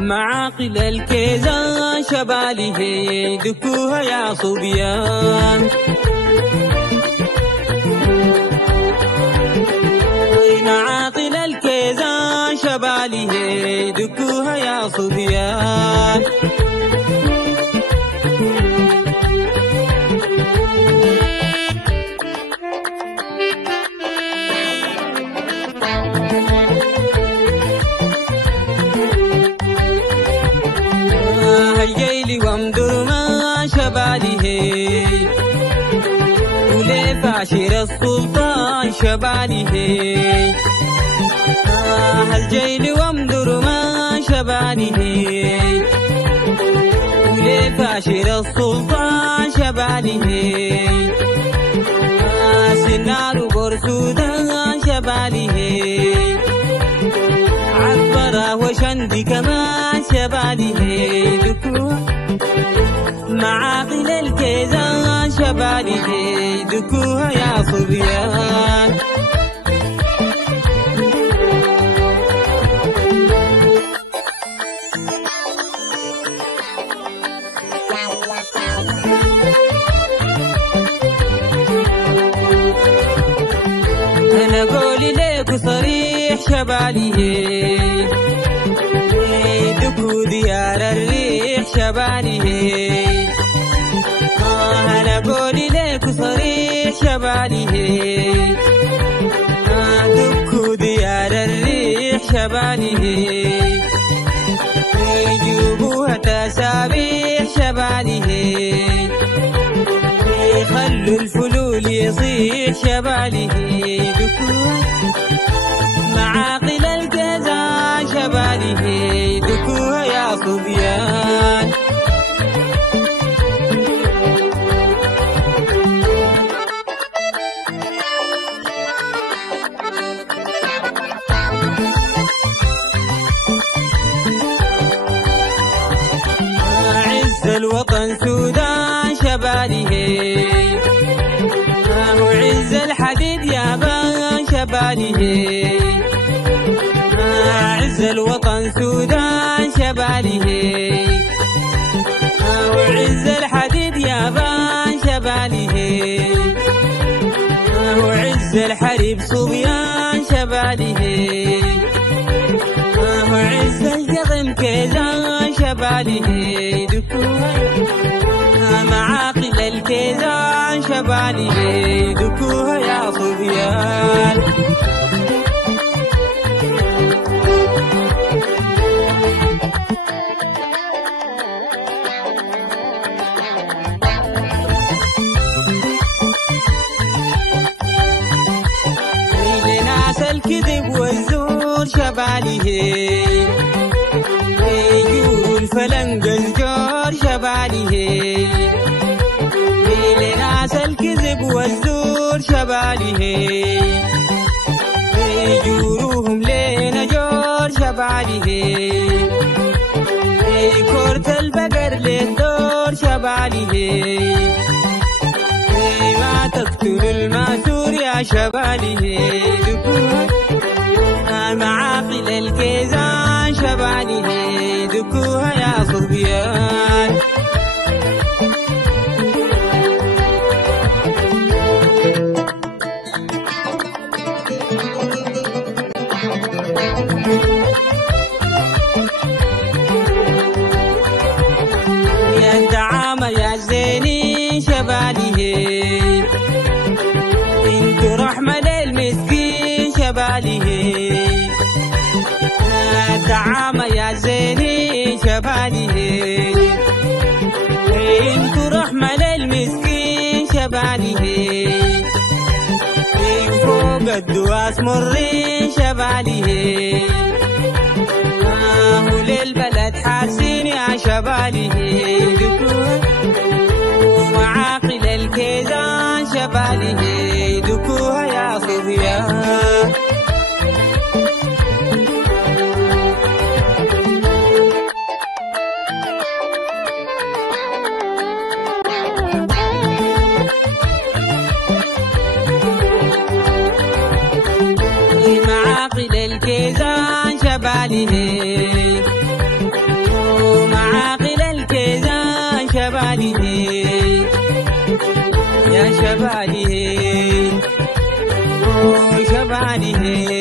معاقل الكيزان شبالي هي دكوها يا صبيان. معاقل الكيزان شبالي هي دكوها يا صبيان. هالجيلي وامدر ما شبالي هي ولي فاشر السلطان شبالي هي. هالجيلي وامدر ما شبالي هي ولي فاشر السلطان شبالي هي. سنار وبرسودان شبالي هي عبرة وشندي كمان شبالي هي دكوها. معاقل الكيزان شبالي هي دكوها يا صبيان. أنا قولي ليك صريح شبالي هي دكو ديار الريح شبالي هي. أنا قولي ليك صريح شبالي هي دكو ديار الريح شبالي هي. يجيبوها تسابيح شبالي هي خلوا الفلول يصيح شبالي هي دكوها. معاقل الكيزان شبالي هي دكوها يا صبيان. عز الوطن سودان شبالي هي وعز الحديد يابان شبالي هي. عز الوطن سودان شبالي هي وعز الحديد يابان شبالي هي. وعز الحريب صبيان شبالي هي وعز الجضم كيزان شبالي هي دكوها. معاقل الكيزان شبالي هي دكوها يا صبيان. لناس الكذب والزور شبالي هي يجور الفلنق الجور شبالي هي. لناس الكذب والزور شبالي هي يجوروهم لينا جور شبالي هي كورة البقر للدور شبالي هي ما تقتل الماسور يا شبالي هي دكوها. معاقل الكيزان شبالي هي دكوها يا صبيان. يا الدعامة يا زيني شبالي هي انتو رحمة للمسكين شبالي هي. الدعامة يا زيني شبالي هي انتو رحمة للمسكين شبالي هي. فوق الدواس مرين شبالي هي وللبلد حاسين يا شبالي هي دكوها. ومعاقل الكيزان شبالي هي دكوها يا صبيان. الكيزان شبالي معاقل الكيزان شبالي يا شبالي شبالي